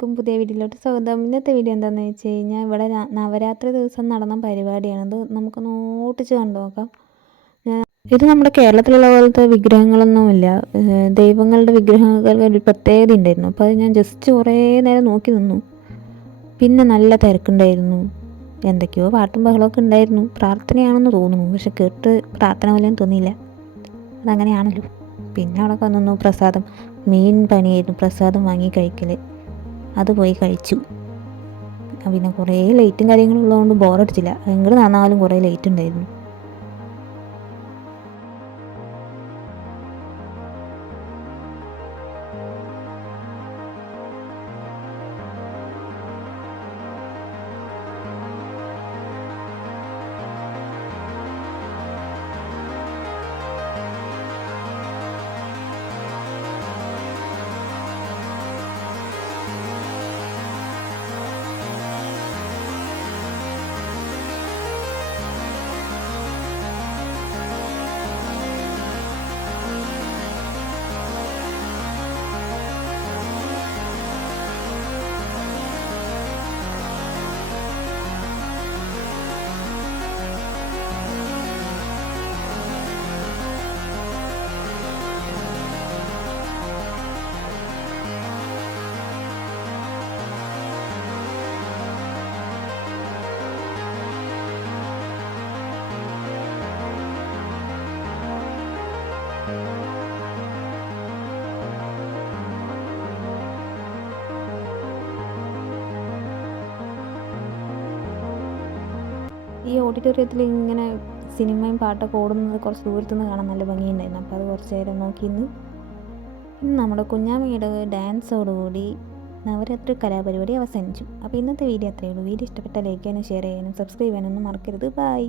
എല്ലാവർക്കും പുതിയ വീഡിയോയിലോട്ട് സ്വാഗതം. ഇന്നത്തെ വീഡിയോ എന്താണെന്ന് വെച്ച് കഴിഞ്ഞാൽ ഇവിടെ നവരാത്രി ദിവസം നടന്ന പരിപാടിയാണത്. നമുക്കൊന്ന് ഓട്ടിച്ച് കണ്ടു നോക്കാം. ഇത് നമ്മുടെ കേരളത്തിലുള്ള പോലത്തെ വിഗ്രഹങ്ങളൊന്നുമില്ല. ദൈവങ്ങളുടെ വിഗ്രഹങ്ങൾക്ക് ഒരു പ്രത്യേകത ഉണ്ടായിരുന്നു. അപ്പോൾ അത് ഞാൻ ജസ്റ്റ് കുറേ നേരം നോക്കി നിന്നു. പിന്നെ നല്ല തിരക്കുണ്ടായിരുന്നു. എന്തൊക്കെയോ പാട്ടും ബഹളമൊക്കെ ഉണ്ടായിരുന്നു. പ്രാർത്ഥനയാണെന്ന് തോന്നുന്നു, പക്ഷെ കേട്ട് പ്രാർത്ഥന പോലെയും തോന്നിയില്ല. അതങ്ങനെയാണല്ലോ. പിന്നെ അവിടെ വന്നു പ്രസാദം, മെയിൻ പണിയായിരുന്നു പ്രസാദം വാങ്ങി കഴിക്കൽ. അത് പോയി കഴിച്ചു. പിന്നെ കുറേ ലൈറ്റും കാര്യങ്ങളും ഉള്ളതുകൊണ്ട് ബോറടിച്ചില്ല. എങ്ങോട്ട് നന്നാലും കുറേ ലൈറ്റ് ഉണ്ടായിരുന്നു. ഈ ഓഡിറ്റോറിയത്തിൽ ഇങ്ങനെ സിനിമയും പാട്ടൊക്കെ ഓടുന്നത് കുറച്ച് ദൂരത്തു നിന്ന് കാണാൻ നല്ല ഭംഗിയുണ്ടായിരുന്നു. അപ്പോൾ അത് കുറച്ച് നേരം നോക്കിയിരുന്നു. ഇന്ന് നമ്മുടെ കുഞ്ഞാമ്മയുടെ ഡാൻസോടുകൂടി നവരാത്രി കലാപരിപാടി അവസാനിച്ചു. അപ്പോൾ ഇന്നത്തെ വീഡിയോ അത്രയേ ഉള്ളൂ. വീഡിയോ ഇഷ്ടപ്പെട്ടാൽ ലൈക്ക് ചെയ്യാനും ഷെയർ ചെയ്യാനും സബ്സ്ക്രൈബ് ചെയ്യാനൊന്നും മറക്കരുത്. ബൈ.